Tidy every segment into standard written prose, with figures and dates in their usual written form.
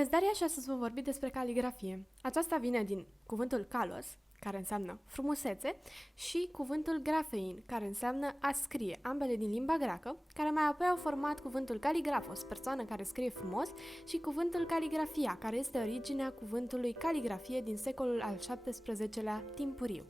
Mă numesc Daria și astăzi vom vorbi despre caligrafie. Aceasta vine din cuvântul kalos, care înseamnă frumusețe, și cuvântul grafein, care înseamnă a scrie, ambele din limba greacă, care mai apoi au format cuvântul caligrafos, persoană care scrie frumos, și cuvântul caligrafia, care este originea cuvântului caligrafie din secolul al XVII-lea timpuriu.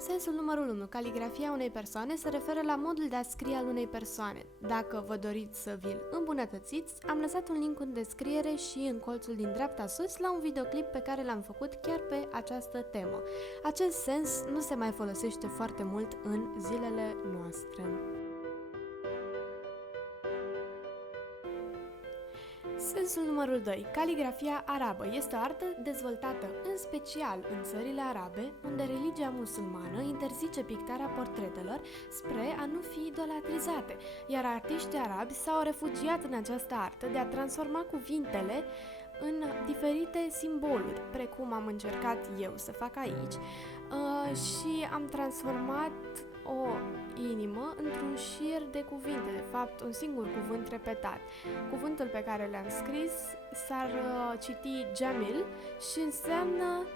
Sensul numărul 1. Caligrafia unei persoane se referă la modul de a scrie al unei persoane. Dacă vă doriți să vi-l îmbunătățiți, am lăsat un link în descriere și în colțul din dreapta sus la un videoclip pe care l-am făcut chiar pe această temă. Acest sens nu se mai folosește foarte mult în zilele noastre. Sensul numărul 2. Caligrafia arabă este o artă dezvoltată în special în țările arabe, unde religia musulmană interzice pictarea portretelor spre a nu fi idolatrizate, iar artiștii arabi s-au refugiat în această artă de a transforma cuvintele în diferite simboluri, precum am încercat eu să fac aici, și am transformat o inimă într-un șir de cuvinte, de fapt un singur cuvânt repetat. Cuvântul pe care l-am scris s-ar citi Jamil și înseamnă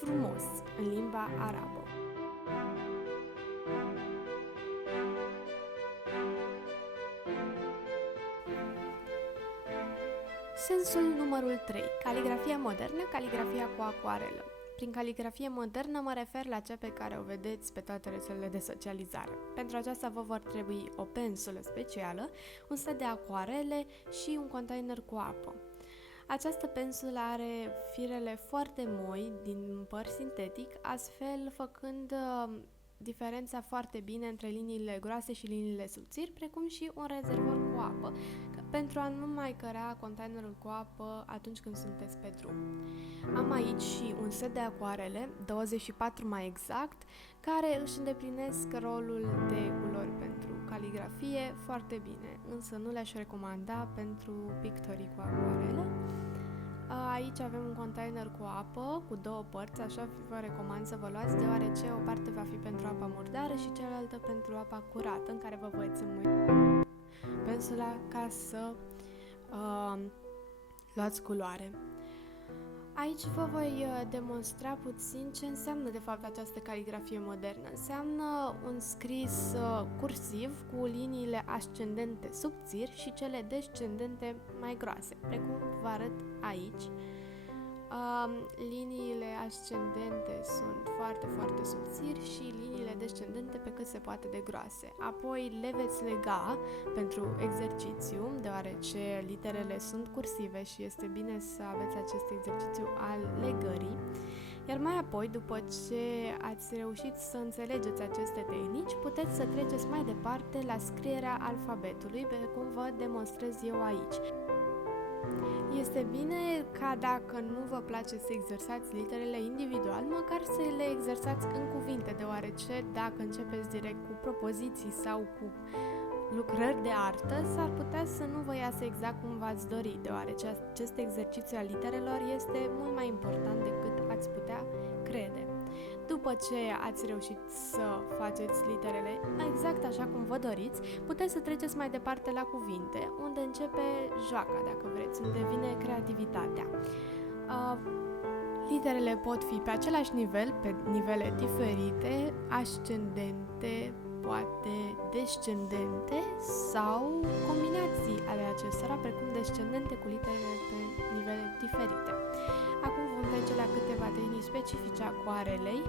frumos în limba arabă. Sensul numărul 3. Caligrafia modernă, caligrafia cu acoarelă. Prin caligrafie modernă mă refer la cea pe care o vedeți pe toate rețelele de socializare. Pentru aceasta vă vor trebui o pensulă specială, un set de acoarele și un container cu apă. Această pensulă are firele foarte moi din păr sintetic, astfel făcând diferența foarte bine între liniile groase și liniile subțiri, precum și un rezervor cu apă, pentru a nu mai cărea containerul cu apă atunci când sunteți pe drum. Am aici și un set de acoarele, 24 mai exact, care își îndeplinesc rolul de culori pentru caligrafie foarte bine, însă nu le-aș recomanda pentru pictorii cu acoarelă. Aici avem un container cu apă, cu două părți, așa vă recomand să vă luați, deoarece o parte va fi pentru apa murdară și cealaltă pentru apa curată, în care vă voi înmui pensula ca să luați culoare. Aici vă voi demonstra puțin ce înseamnă de fapt această caligrafie modernă. Înseamnă un scris cursiv cu liniile ascendente subțiri și cele descendente mai groase, precum vă arăt aici. Liniile ascendente sunt foarte, foarte subțiri și liniile descendente pe cât se poate de groase. Apoi le veți lega pentru exercițiu, deoarece literele sunt cursive și este bine să aveți acest exercițiu al legării. Iar mai apoi, după ce ați reușit să înțelegeți aceste tehnici, puteți să treceți mai departe la scrierea alfabetului, pe cum vă demonstrez eu aici. Este bine ca dacă nu vă place să exersați literele individual, măcar să le exersați în cuvinte, deoarece dacă începeți direct cu propoziții sau cu lucrări de artă, s-ar putea să nu vă iasă exact cum v-ați dori, deoarece acest exercițiu al literelor este mult mai important decât ați putea crede. După ce ați reușit să faceți literele exact așa cum vă doriți, puteți să treceți mai departe la cuvinte, unde începe joaca, dacă vreți, unde vine creativitatea. Literele pot fi pe același nivel, pe nivele diferite, ascendente, poate descendente sau combinații ale acestora, precum descendente cu literele pe nivele diferite. Acum vom trece la câteva tehnici specifice acoarelei,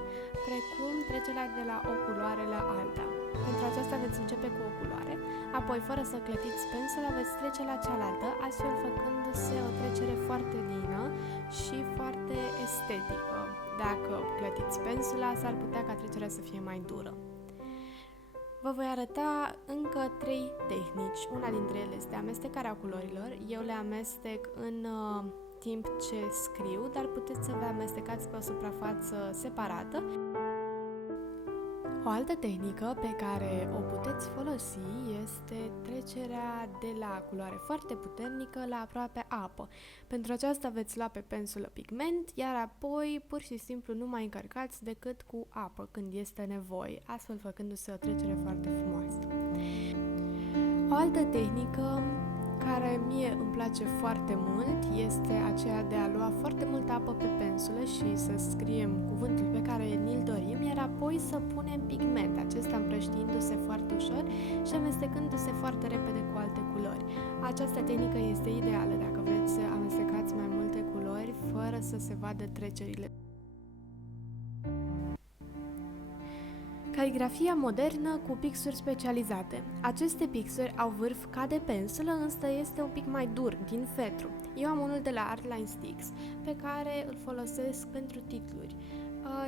precum trecerea de la o culoare la alta. Pentru aceasta veți începe cu o culoare, apoi fără să clătiți pensula veți trece la cealaltă, astfel făcându-se o trecere foarte lină și foarte estetică. Dacă clătiți pensula, s-ar putea ca trecerea să fie mai dură. Vă voi arăta încă 3 tehnici. Una dintre ele este amestecarea culorilor. Eu le amestec în timp ce scriu, dar puteți să vă amestecați pe o suprafață separată. O altă tehnică pe care o puteți folosi este trecerea de la culoare foarte puternică la aproape apă. Pentru aceasta veți lua pe pensulă pigment, iar apoi pur și simplu nu mai încărcați decât cu apă când este nevoie, astfel făcându-se o trecere foarte frumoasă. O altă tehnică care mie îmi place foarte mult este aceea de a lua foarte multă apă pe pensulă și să scriem cuvântul pe care ni-l dorim, iar apoi să punem pigment, acesta împrăștiindu-se foarte ușor și amestecându-se foarte repede cu alte culori. Această tehnică este ideală dacă vreți să amestecați mai multe culori fără să se vadă trecerile. Caligrafia modernă cu pixuri specializate. Aceste pixuri au vârf ca de pensulă, însă este un pic mai dur, din feltru. Eu am unul de la Artline Sticks, pe care îl folosesc pentru titluri.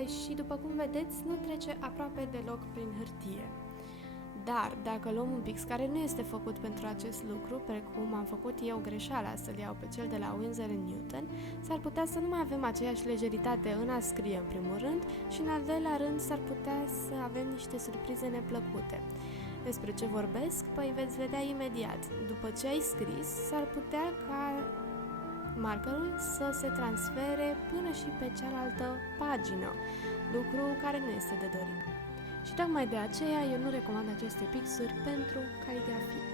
Și după cum vedeți, nu trece aproape deloc prin hârtie. Dar, dacă luăm un pix care nu este făcut pentru acest lucru, precum am făcut eu greșeala să-l iau pe cel de la Winsor & Newton, s-ar putea să nu mai avem aceeași lejeritate în a scrie în primul rând și în al doilea rând s-ar putea să avem niște surprize neplăcute. Despre ce vorbesc? Păi veți vedea imediat. După ce ai scris, s-ar putea ca markerul să se transfere până și pe cealaltă pagină, lucru care nu este de dorit. Și tocmai de aceea eu nu recomand aceste pixuri pentru caligrafie.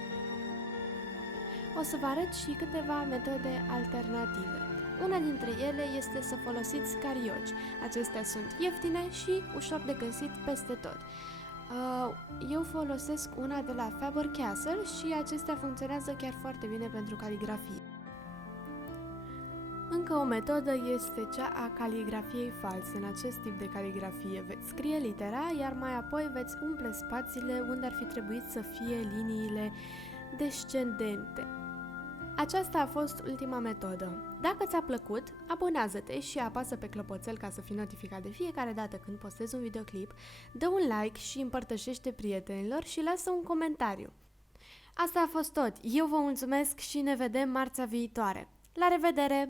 O să vă arăt și câteva metode alternative. Una dintre ele este să folosiți carioci. Acestea sunt ieftine și ușor de găsit peste tot. Eu folosesc una de la Faber-Castell și acestea funcționează chiar foarte bine pentru caligrafie. Încă o metodă este cea a caligrafiei false. În acest tip de caligrafie veți scrie litera, iar mai apoi veți umple spațiile unde ar fi trebuit să fie liniile descendente. Aceasta a fost ultima metodă. Dacă ți-a plăcut, abonează-te și apasă pe clopoțel ca să fii notificat de fiecare dată când postez un videoclip, dă un like și împărtășește prietenilor și lasă un comentariu. Asta a fost tot. Eu vă mulțumesc și ne vedem marțea viitoare. La revedere!